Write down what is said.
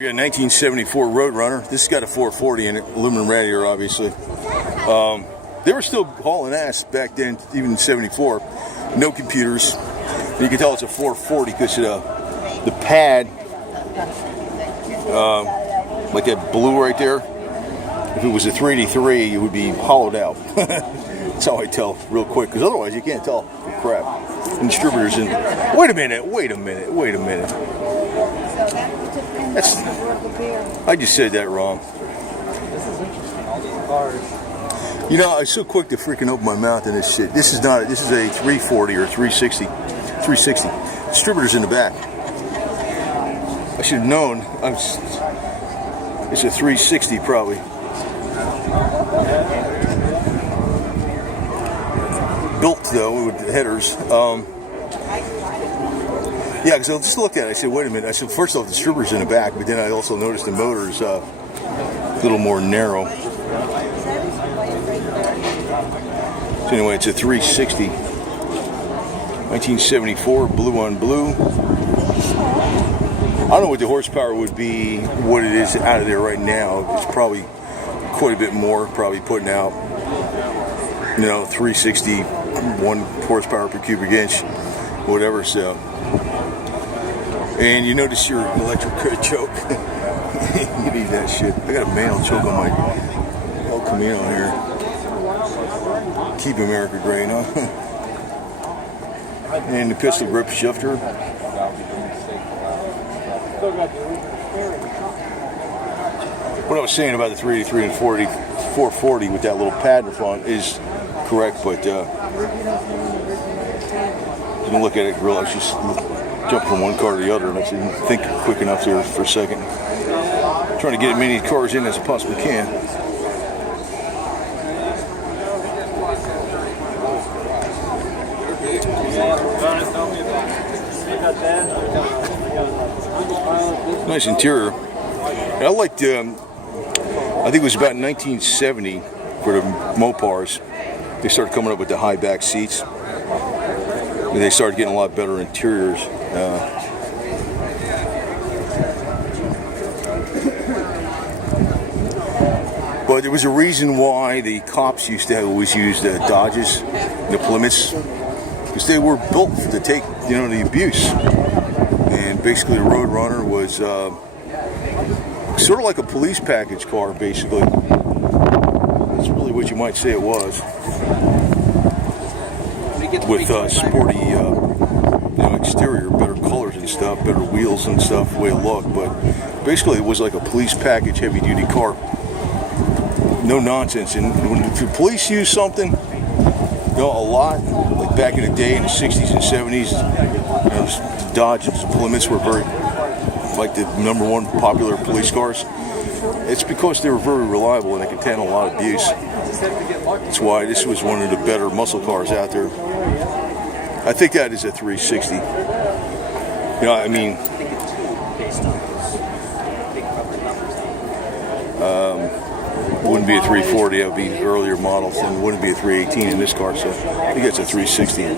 We got a 1974 Roadrunner. This has got a 440 in it, aluminum radiator, obviously. They were still hauling ass back then, even in '74. No computers. You can tell it's a 440 because the pad, like that blue right there. If it was a 383, it would be hollowed out. That's how I tell real quick, because otherwise you can't tell for crap. And distributors in. Wait a minute. I just said that wrong. You know, I was so quick to freaking open my mouth in this shit. This is a 340 or 360. 360. Distributors in the back. I should have known. It's a 360 probably. Built though with the headers. Yeah, because I just looked at it. I said, wait a minute. I said, first off, the distributor's in the back, but then I also noticed the motor's a little more narrow. So anyway, it's a 360. 1974, blue on blue. I don't know what the horsepower would be, what it is out of there right now. It's probably quite a bit more, probably putting out, 361 horsepower per cubic inch, whatever, so. And you notice your electric choke. You need that shit. I got a manual choke on my El Camino here. Keep America great, huh? And the pistol grip shifter. What I was saying about the 383 and 440 with that little pad in front is correct, but you can look at it, realize just jump from one car to the other, and I didn't think quick enough there for a second. I'm trying to get as many cars in as I possibly can. Nice interior. And I liked, I think it was about 1970 for the Mopars. They started coming up with the high back seats. And they started getting a lot better interiors. But there was a reason why the cops used to always use the Dodges, the Plymouths, because they were built to take, the abuse. And basically, the Roadrunner was sort of like a police package car, basically. That's really what you might say it was. With sporty, exterior, better colors and stuff, better wheels and stuff, way it looked. But basically, it was like a police package, heavy-duty car. No nonsense. And if the police use something, a lot, like back in the day in the 60s and 70s, Dodges, Plymouths were very, like the #1 popular police cars. It's because they were very reliable and they could handle a lot of abuse. That's why this was one of the better muscle cars out there. I think that is a 360. Wouldn't be a 340, that would be earlier models, and wouldn't be a 318 in this car, so I think it's a 360.